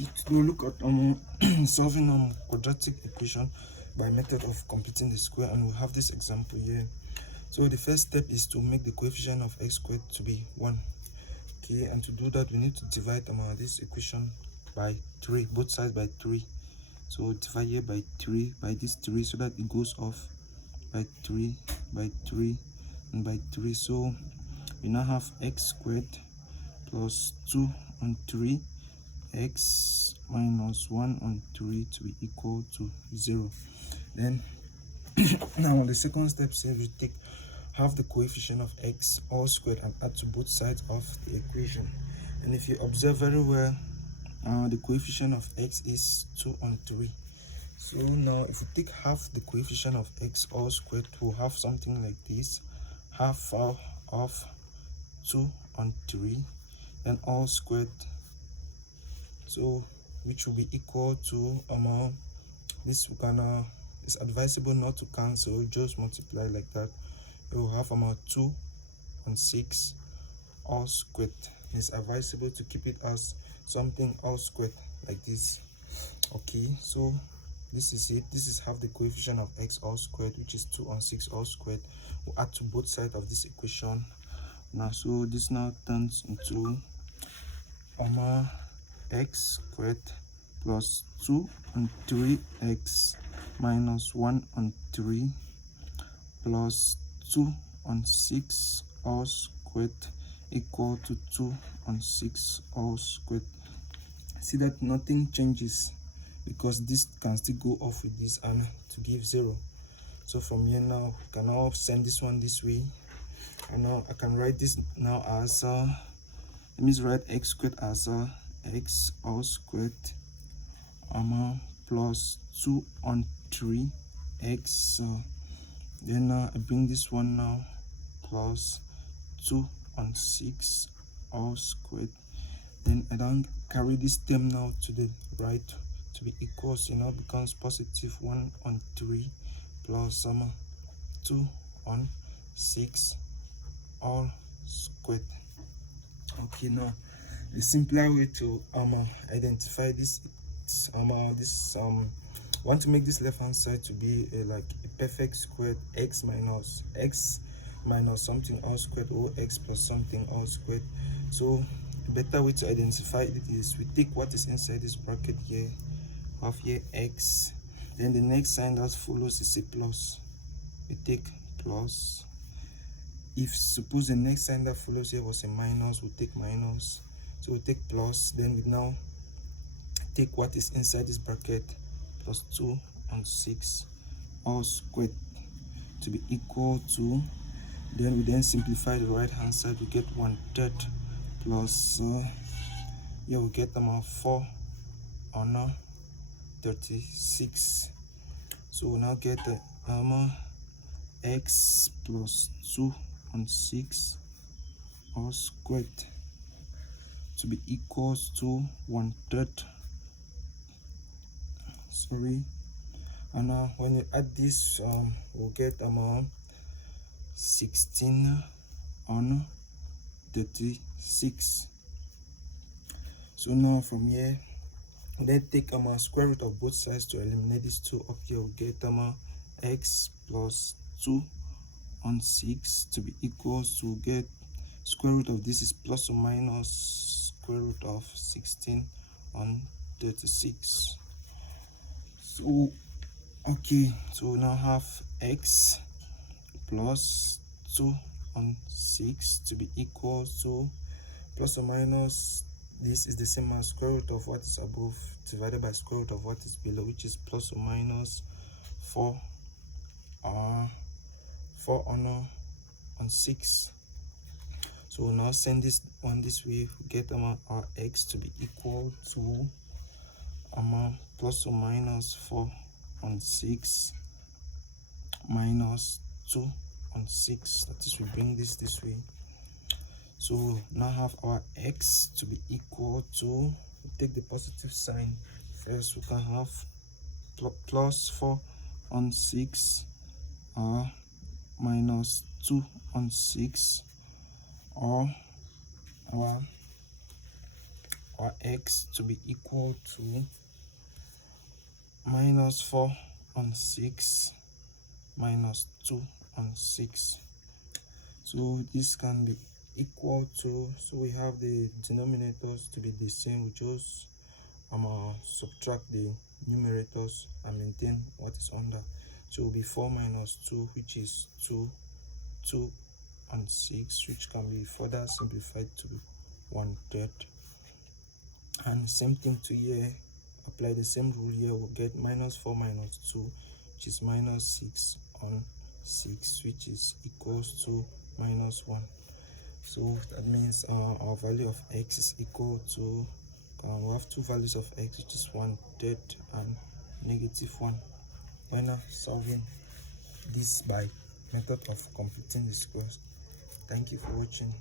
Okay, today we look at solving quadratic equation by method of completing the square, and we have this example here. So the first step is to make the coefficient of x squared to be 1. Okay, and to do that we need to divide this equation by 3, both sides by 3. So divide here by 3 by this 3 so that it goes off by 3 by 3 and by 3. So we now have x squared plus 2 on 3 x minus 1 on 3 to be equal to 0. Then now the second step says we take half the coefficient of x all squared and add to both sides of the equation. And if you observe very well, the coefficient of x is 2 on 3. So now if we take half the coefficient of x all squared, we'll have something like this: half of 2 on 3 and all squared, so which will be equal to this. We can it's advisable not to cancel, just multiply like that. We will have 2 on 6 all squared. It's advisable to keep it as something all squared like this. Okay, so this is it. This is half the coefficient of x all squared, which is 2 on 6 all squared. We'll add to both sides of this equation now. So this now turns into x squared plus 2 on 3x minus 1 on 3 plus 2 on 6 all squared equal to 2 on 6 all squared. See that nothing changes because this can still go off with this and to give 0. So from here now we can now send this one this way, and now I can write this now as let me write x squared as x all squared plus 2 on 3 x, then I bring this one now plus 2 on 6 all squared. Then I don't carry this term now to the right to be equal, so now becomes positive 1 on 3 plus 2 on 6 all squared. Okay, now the simpler way to identify this want to make this left hand side to be like a perfect squared, x minus something all squared, or x plus something all squared. So a better way to identify it is we take what is inside this bracket here, have here x, then the next sign that follows is a plus. We take plus. If suppose the next sign that follows here was a minus, we take minus. So we take plus, then we now take what is inside this bracket, plus 2 on 6 all squared to be equal to, then we then simplify the right hand side, we get 1/3 plus here we get 4 on 36. So we now get x plus 2 on 6 all squared to be equals to 1/3. Sorry, and now when you add this, we'll get 16 on 36. So now from here we then take square root of both sides to eliminate these 2 up here. We'll get x plus 2 on 6 to be equals to, get square root of this is plus or minus square root of 16 on 36. So okay, so we now have x plus 2 on 6 to be equal to plus or minus, this is the same as square root of what is above divided by square root of what is below, which is plus or minus 4 on 6. So we'll now send this one this way. We get our x to be equal to plus or minus 4 on 6 minus 2 on 6. That is, we bring this way. So now have our x to be equal to, take the positive sign first, we can have plus 4 on 6 minus 2 on 6, or our x to be equal to minus 4 on 6 minus 2 on 6. So this can be equal to, so we have the denominators to be the same. We just subtract the numerators and maintain what is under. So it will be 4 minus 2, which is 2 on 6, which can be further simplified to 1/3. And same thing to here, apply the same rule here. We'll get minus 4 minus 2, which is minus 6 on 6, which is equals to minus 1. So that means our value of x is equal to, we have two values of x, which is 1/3 and -1. We're now solving this by method of completing the squares. Thank you for watching.